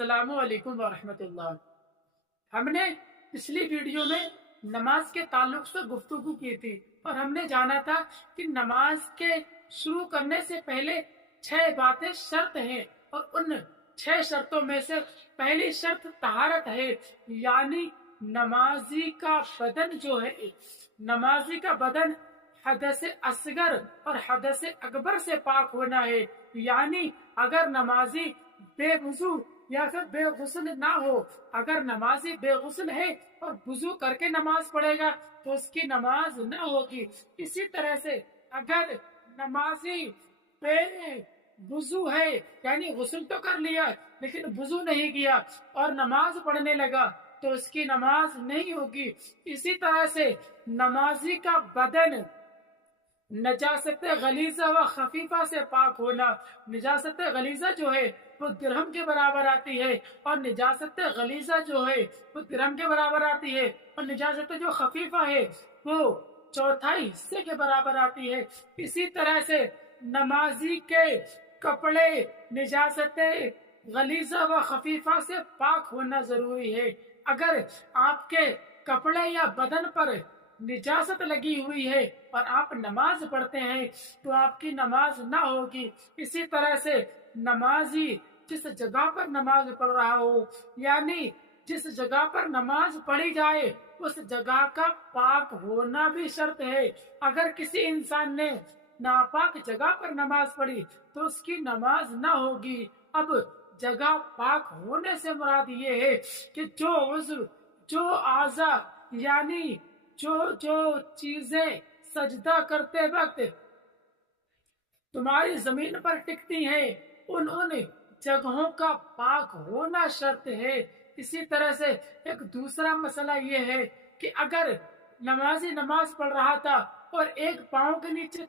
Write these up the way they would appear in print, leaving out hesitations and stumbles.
अस्सलामु अलैकुम वरहमतुल्लाह। हमने पिछली वीडियो में नमाज के ताल्लुक से गुफ्तगू की थी और हमने जाना था कि नमाज के शुरू करने से पहले 6 बातें शर्त हैं और उन 6 शर्तों में से पहली शर्त तहारत है, यानी नमाजी का बदन जो है, नमाजी का बदन हदस असगर और हदस अकबर से पाक होना है। यानी अगर नमाजी बेवुजू या फिर बेगुस्ल ना हो, अगर नमाजी बेगुस्ल है और वुजू करके नमाज पढ़ेगा तो उसकी नमाज ना होगी। इसी तरह से अगर नमाजी बेवुजू है, यानी गुस्ल तो कर लिया लेकिन वुजू नहीं किया और नमाज पढ़ने लगा तो उसकी नमाज नहीं होगी। इसी तरह से नमाजी का बदन नजासत गलीजा व खफीफा से पाक होना। निजासत गलीजा जो है वो दिरहम के बराबर आती है और निजासत गलीजा जो है वो दिरहम के बराबर आती है और निजासत जो खफीफा है वो चौथाई हिस्से के बराबर आती है। इसी तरह से नमाजी के कपड़े निजासत गलीजा व खफीफा से पाक होना जरूरी है। अगर आपके कपड़े या बदन पर निजासत लगी हुई है और आप नमाज पढ़ते हैं तो आपकी नमाज ना होगी। इसी तरह से नमाजी जिस जगह पर नमाज पढ़ रहा हो, यानी जिस जगह पर नमाज पढ़ी जाए उस जगह का पाक होना भी शर्त है। अगर किसी इंसान ने नापाक जगह पर नमाज पढ़ी तो उसकी नमाज ना होगी। अब जगह पाक होने से मुराद ये है कि जो उज़्व, जो आज़ा, यानी जो चीजें सजदा करते वक्त तुम्हारी जमीन पर टिकती हैं उन जगहों का पाक होना शर्त है। इसी तरह से एक दूसरा मसला ये है कि अगर नमाजी नमाज पढ़ रहा था और एक पाँव के नीचे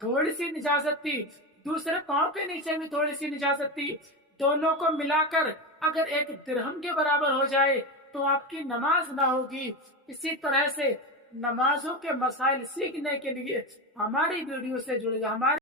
थोड़ी सी निजाजत थी, दूसरे पाँव के नीचे भी थोड़ी सी निजाजत थी, दोनों को मिलाकर अगर एक दिरहम के बराबर हो जाए तो आपकी नमाज ना होगी। इसी तरह से नमाजों के मसाइल सीखने के लिए हमारी वीडियो से जुड़े, हमारे